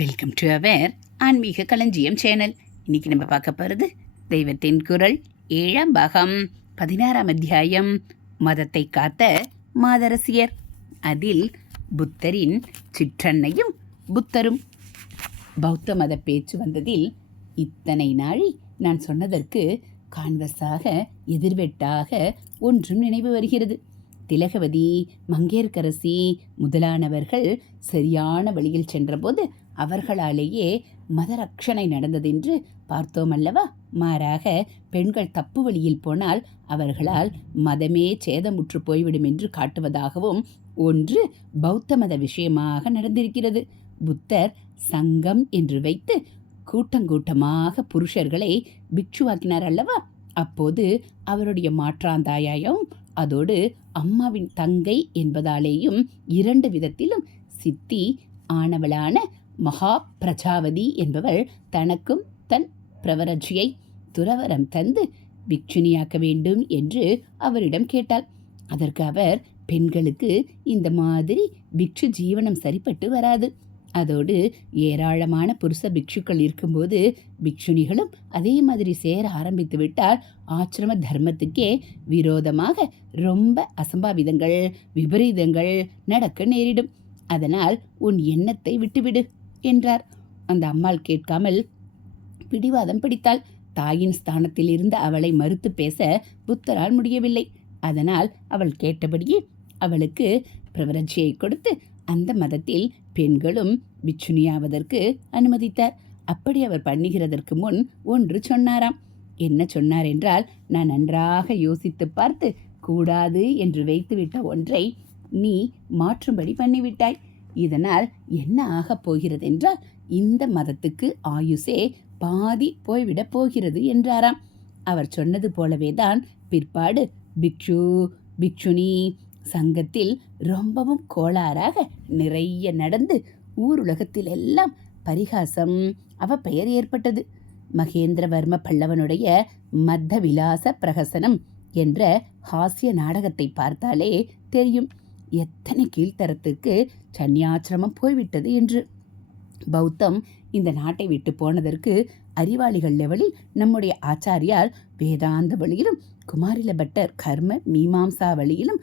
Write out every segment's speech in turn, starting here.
Welcome to our ஆன்மீக களஞ்சியம் channel. இன்னைக்கு நம்ம பார்க்க போகிறது தெய்வத்தின் குரல் 7ஆம் பாகம் 16ஆம் அத்தியாயம் மதத்தை காத்த மாதரசியர். அதில் புத்தரின் சிற்றன்னையும் புத்தரும். பௌத்த மத பேச்சு வந்ததில் இத்தனை நாழி நான் சொன்னதற்கு கான்வர்ஸாக எதிர்வெட்டாக ஒன்றும் நினைவு வருகிறது. திலகவதி, மங்கையர்க்கரசி முதலானவர்கள் சரியான வழியில் சென்றபோது அவர்களாலேயே மதரட்சணை நடந்ததென்று பார்த்தோம் அல்லவா? மாறாக பெண்கள் தப்பு வழியில் போனால் அவர்களால் மதமே சேதமுற்று போய்விடும் என்று காட்டுவதாகவும் ஒன்று பௌத்த மத விஷயமாக நடந்திருக்கிறது. புத்தர் சங்கம் என்று வைத்து கூட்டங்கூட்டமாக புருஷர்களை பிக்ஷுவாக்கினார் அல்லவா? அப்போது அவருடைய மாற்றாந்தாயாயும் அதோடு அம்மாவின் தங்கை என்பதாலேயும் இரண்டு விதத்திலும் சித்தி ஆனவளான மகா பிரஜாவதி என்பவள் தனக்கும் தன் பிரவரஜியை துறவரம் தந்து பிக்ஷுனியாக்க வேண்டும் என்று அவரிடம் கேட்டாள். அதற்கு அவர், பெண்களுக்கு இந்த மாதிரி பிக்ஷு ஜீவனம் சரிப்பட்டு வராது. அதோடு ஏராளமான புருஷ பிக்ஷுக்கள் இருக்கும்போது பிக்ஷுனிகளும் அதே மாதிரி சேர ஆரம்பித்து விட்டால் ஆசிரம தர்மத்துக்கே விரோதமாக ரொம்ப அசம்பாவிதங்கள் விபரீதங்கள் நடக்க நேரிடும். அதனால் உன் எண்ணத்தை விட்டுவிடு என்றார். அந்த அம்மாள் கேட்காமல் பிடிவாதம் பிடித்தாள். தாயின் ஸ்தானத்தில் இருந்த அவளை மறுத்து பேச புத்தரால் முடியவில்லை. அதனால் அவள் கேட்டபடியே அவளுக்கு பிரவரட்சியை கொடுத்து அந்த மதத்தில் பெண்களும் பிட்சுனியாவதற்கு அனுமதித்தார். அப்படி அவர் பண்ணுகிறதற்கு முன் ஒன்று சொன்னாராம். என்ன சொன்னார் என்றால், நான் நன்றாக யோசித்து பார்த்து கூடாது என்று வைத்துவிட்ட ஒன்றை நீ மாற்றும்படி பண்ணிவிட்டாய். இதனால் என்ன ஆகப் போகிறது என்றால், இந்த மதத்துக்கு ஆயுசே பாதி போய்விடப் போகிறது என்றாராம். அவர் சொன்னது போலவேதான் பிற்பாடு பிக்ஷு பிக்ஷுனி சங்கத்தில் ரொம்பவும் கோளாறாக நிறைய நடந்து ஊருலகத்தில் எல்லாம் பரிகாசம் அவப்பெயர் ஏற்பட்டது. மகேந்திரவர்ம பல்லவனுடைய மத்த விலாச பிரகசனம் என்ற ஹாஸ்ய நாடகத்தை பார்த்தாலே தெரியும் எத்தனை கீழ்த்தரத்திற்கு சன்னியாசிரமம் போய்விட்டது என்று. பௌத்தம் இந்த நாட்டை விட்டு போனதற்கு அறிவாளிகள் லெவலில் நம்முடைய ஆச்சாரியார் வேதாந்த வழியிலும், குமாரில பட்டர் கர்ம மீமாம்சா வழியிலும்,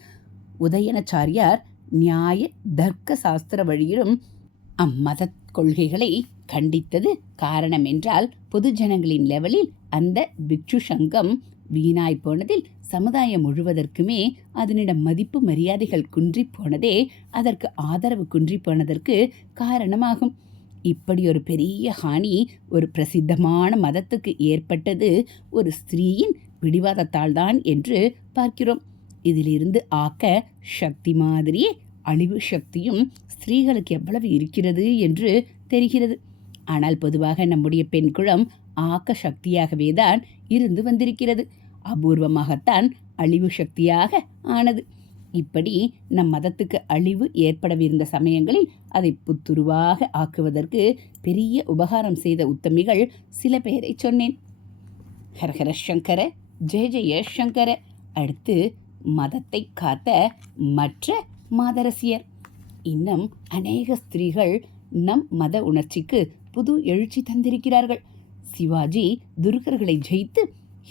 உதயனாச்சாரியார் நியாய தர்க்க சாஸ்திர வழியிலும் அம்மத கொள்கைகளை கண்டித்தது காரணம் என்றால், பொதுஜனங்களின் லெவலில் அந்த பிக்ஷு சங்கம் வீணாய் போனதில் சமுதாயம் முழுவதற்குமே அதனிடம் மதிப்பு மரியாதைகள் குன்றி போனதே அதற்கு ஆதரவு குன்றி போனதற்கு காரணமாகும். இப்படி ஒரு பெரிய ஹானி ஒரு பிரசித்தமான மதத்துக்கு ஏற்பட்டது ஒரு ஸ்திரீயின் பிடிவாதத்தால் தான் என்று பார்க்கிறோம். இதிலிருந்து ஆக்க சக்தி மாதிரியே அழிவு சக்தியும் ஸ்திரீகளுக்கு எவ்வளவு இருக்கிறது என்று தெரிகிறது. ஆனால் பொதுவாக நம்முடைய பெண் குலம் ஆக்க சக்தியாகவே தான் இருந்து வந்திருக்கிறது. அபூர்வமாகத்தான் அழிவு சக்தியாக ஆனது. இப்படி நம் மதத்துக்கு அழிவு ஏற்படவிருந்த சமயங்களில் அதை புத்துருவாக ஆக்குவதற்கு பெரிய உபகாரம் செய்த உத்தமிகள் சில பேரை சொன்னேன். ஹரஹர சங்கர, ஜெய ஜெய சங்கர. அடுத்து மதத்தை காத்த மற்ற மாதரசியர். இன்னும் அநேக ஸ்திரீகள் நம் மத உணர்ச்சிக்கு புது எழுச்சி தந்திருக்கிறார்கள். சிவாஜி துர்கர்களை ஜெயித்து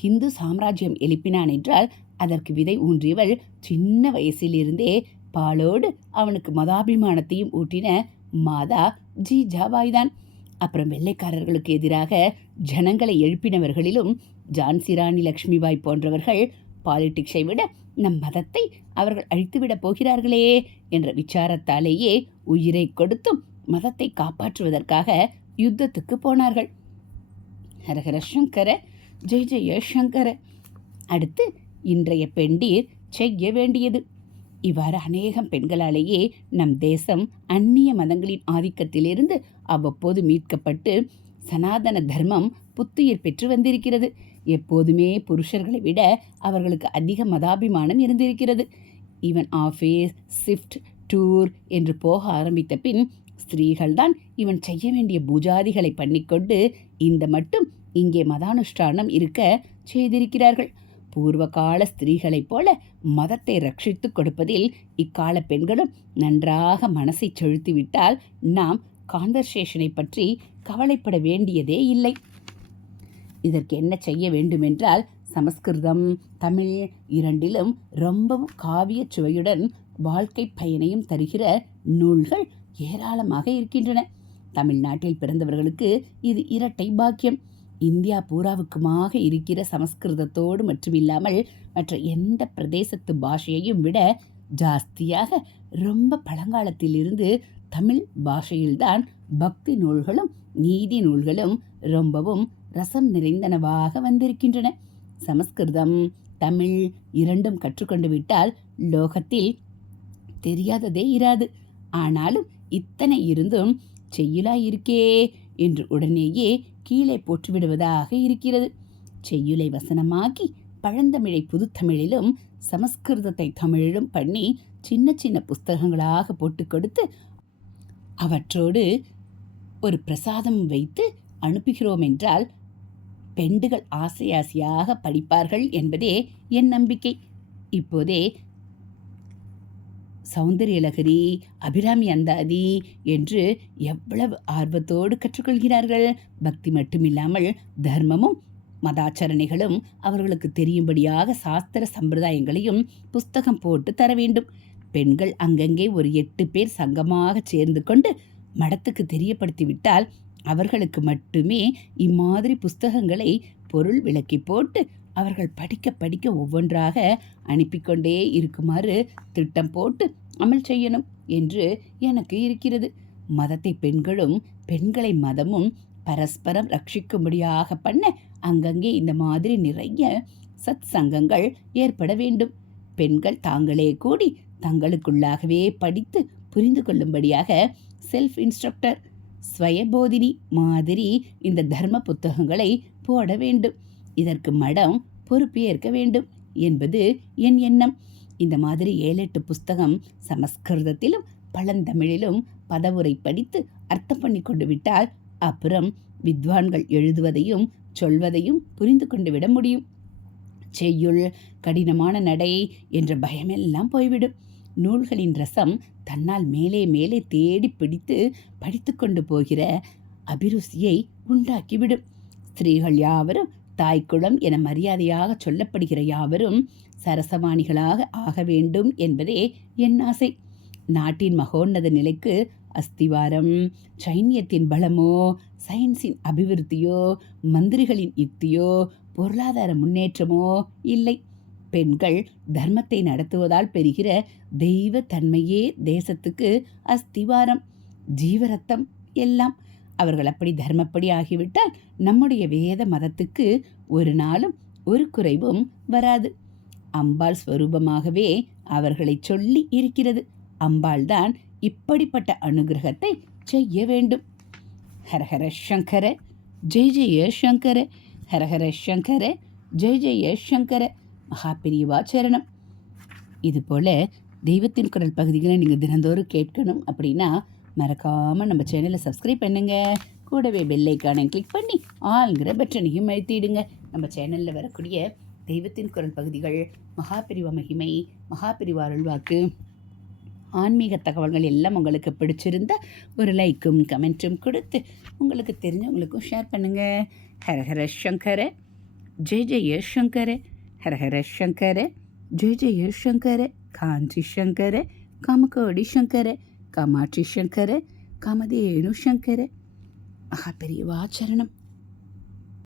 ஹிந்து சாம்ராஜ்யம் எழுப்பினான் என்றால் அதற்கு விதை ஊன்றியவள் சின்ன வயசிலிருந்தே பாலோடு அவனுக்கு மதாபிமானத்தையும் ஊட்டின மாதா ஜிஜாபாய்தான். அப்புறம் வெள்ளைக்காரர்களுக்கு எதிராக ஜனங்களை எழுப்பினவர்களிலும் ஜான்சி ராணி லக்ஷ்மிபாய் போன்றவர்கள் பாலிடிக்ஸை விட நம் மதத்தை அவர்கள் அழித்துவிடப் போகிறார்களே என்ற விசாரத்தாலேயே உயிரை கொடுத்தும் மதத்தை காப்பாற்றுவதற்காக யுத்தத்துக்கு போனார்கள். ஹரஹர சங்கர, ஜெய ஜெய சங்கர. அடுத்து இன்றைய பெண்டீர் செய்ய வேண்டியது. இவ்வாறு அநேகம் பெண்களாலேயே நம் தேசம் அந்நிய மதங்களின் ஆதிக்கத்திலிருந்து அவ்வப்போது மீட்கப்பட்டு சனாதன தர்மம் புத்துயிர் பெற்று வந்திருக்கிறது. எப்போதுமே புருஷர்களை விட அவர்களுக்கு அதிக மதாபிமானம் இருந்திருக்கிறது. இவன் ஆஃபீஸ், ஷிஃப்ட், டூர் என்று போக ஆரம்பித்த பின் ஸ்திரீகள்தான் இவன் செய்ய வேண்டிய பூஜாதிகளை பண்ணிக்கொண்டு இந்த மட்டும் இங்கே மதானுஷ்டானம் இருக்க செய்திருக்கிறார்கள். பூர்வகால ஸ்திரீகளைப் போல மதத்தை ரட்சித்து கொடுப்பதில் இக்கால பெண்களும் நன்றாக மனசை செலுத்திவிட்டால் நாம் கான்வர்சேஷனை பற்றி கவலைப்பட வேண்டியதே இல்லை. இதற்கு என்ன செய்ய வேண்டுமென்றால், சமஸ்கிருதம் தமிழ் இரண்டிலும் ரொம்பவும் காவிய சுவையுடன் வாழ்க்கை பயனையும் தருகிற நூல்கள் ஏராளமாக இருக்கின்றன. தமிழ்நாட்டில் பிறந்தவர்களுக்கு இது இரட்டை பாக்கியம். இந்தியா பூராவுக்குமாக இருக்கிற சமஸ்கிருதத்தோடு மட்டுமில்லாமல் மற்ற எந்த பிரதேசத்து பாஷையையும் விட ஜாஸ்தியாக ரொம்ப பழங்காலத்திலிருந்து தமிழ் பாஷையில்தான் பக்தி நூல்களும் நீதி நூல்களும் ரொம்பவும் ரசம் நிறைந்தனவாக வந்திருக்கின்றன. சமஸ்கிருதம் தமிழ் இரண்டும் கற்றுக்கொண்டு விட்டால் லோகத்தில் தெரியாததே இராது. ஆனாலும் இத்தனை இருந்தும் செய்யுளாயிருக்கே என்று உடனேயே கீழே போட்டுவிடுவதாக இருக்கிறது. செய்யுளை வசனமாக்கி பழந்தமிழை புதுத்தமிழிலும் சமஸ்கிருதத்தை தமிழிலும் பண்ணி சின்ன சின்ன புஸ்தகங்களாக போட்டு கொடுத்து அவற்றோடு ஒரு பிரசாதம் வைத்து அனுப்புகிறோம் என்றால் பெண்டுகள் ஆசையாக படிப்பார்கள் என்பதே என் நம்பிக்கை. இப்போதே சௌந்தரியலகரி, அபிராமி அந்தாதி என்று எவ்வளவு ஆர்வத்தோடு கற்றுக்கொள்கிறார்கள். பக்தி மட்டுமில்லாமல் தர்மமும் மதாச்சரணைகளும் அவர்களுக்கு தெரியும்படியாக சாஸ்திர சம்பிரதாயங்களையும் புஸ்தகம் போட்டு தர வேண்டும். பெண்கள் அங்கங்கே ஒரு 8 பேர் சங்கமாக சேர்ந்து கொண்டு மடத்துக்கு தெரியப்படுத்திவிட்டால் அவர்களுக்கு மட்டுமே இம்மாதிரி புஸ்தகங்களை பொருள் விளக்கி போட்டு அவர்கள் படிக்க படிக்க ஒவ்வொன்றாக அனுப்பிக்கொண்டே இருக்குமாறு திட்டம் போட்டு அமல் செய்யணும் என்று எனக்கு இருக்கிறது. மதத்தை பெண்களும் பெண்களை மதமும் பரஸ்பரம் ரட்சிக்கும்படியாக பண்ண அங்கங்கே இந்த மாதிரி நிறைய சத் சங்கங்கள் ஏற்பட வேண்டும். பெண்கள் தாங்களே கூடி தங்களுக்குள்ளாகவே படித்து புரிந்து கொள்ளும்படியாக செல்ஃப் இன்ஸ்ட்ரக்டர் ஸ்வயபோதினி மாதிரி இந்த தர்ம புத்தகங்களை போட வேண்டும். இதற்கு மடம் பொறுப்பேற்க வேண்டும் என்பது என் எண்ணம். இந்த மாதிரி 7-8 புஸ்தகம் சமஸ்கிருதத்திலும் பழந்தமிழிலும் பதவுரை படித்து அர்த்தம் பண்ணி கொண்டு விட்டால் அப்புறம் வித்வான்கள் எழுதுவதையும் சொல்வதையும் புரிந்து கொண்டு விட முடியும். செய்யுள் கடினமான நடை என்ற பயமெல்லாம் போய்விடும். நூல்களின் ரசம் தன்னால் மேலே மேலே தேடி பிடித்து படித்து கொண்டு போகிற அபிருசியை உண்டாக்கிவிடும். ஸ்திரீகள் யாவரும் தாய்க்குளம் என மரியாதையாக சொல்லப்படுகிற யாவரும் சரசவாணிகளாக ஆக வேண்டும் என்பதே என் ஆசை. நாட்டின் மகோன்னத நிலைக்கு அஸ்திவாரம் சைன்யத்தின் பலமோ, சயின்ஸின் அபிவிருத்தியோ, மந்திரிகளின் யுக்தியோ, பொருளாதார முன்னேற்றமோ இல்லை. பெண்கள் தர்மத்தை நடத்துவதால் பெறுகிற தெய்வ தன்மையே தேசத்துக்கு அஸ்திவாரம், ஜீவரத்தம் எல்லாம். அவர்கள் அப்படி தர்மப்படி ஆகிவிட்டால் நம்முடைய வேத மதத்துக்கு ஒரு நாளும் ஒரு குறைவும் வராது. அம்பாள் ஸ்வரூபமாகவே அவர்களை சொல்லி இருக்கிறது. அம்பாள் தான் இப்படிப்பட்ட அனுகிரகத்தை செய்ய வேண்டும். ஹரஹர சங்கர ஜெய ஜெய சங்கர, ஹரஹர சங்கர ஜெய ஜெய சங்கர. மகாபிரிவா சரணம். இதுபோல் தெய்வத்தின் குரல் பகுதிகளை நீங்கள் தினந்தோறும் கேட்கணும் அப்படின்னா மறக்காமல் நம்ம சேனலை சப்ஸ்கிரைப் பண்ணுங்கள். கூடவே பெல் ஐக்கானை கிளிக் பண்ணி ஆல்ங்கிற பட்டனையும் அழுத்திடுங்க. நம்ம சேனலில் வரக்கூடிய தெய்வத்தின் குரல் பகுதிகள், மகாபிரிவா மகிமை, மகாபிரிவா அருள்வாக்கு, ஆன்மீக தகவல்கள் எல்லாம் உங்களுக்கு பிடிச்சிருந்த ஒரு லைக்கும் கமெண்ட்டும் கொடுத்து உங்களுக்கு தெரிஞ்சவங்களுக்கும் ஷேர் பண்ணுங்கள். ஹரஹர சங்கர ஜெய ஜெய சங்கர, ஹரஹர சங்கர ஜெய ஜெய சங்கர. காஞ்சி சங்கர, காமகோடி சங்கர, காமாட்சி சங்கர, காமதேனு சங்கர. மகாபெரிவா சரணம்.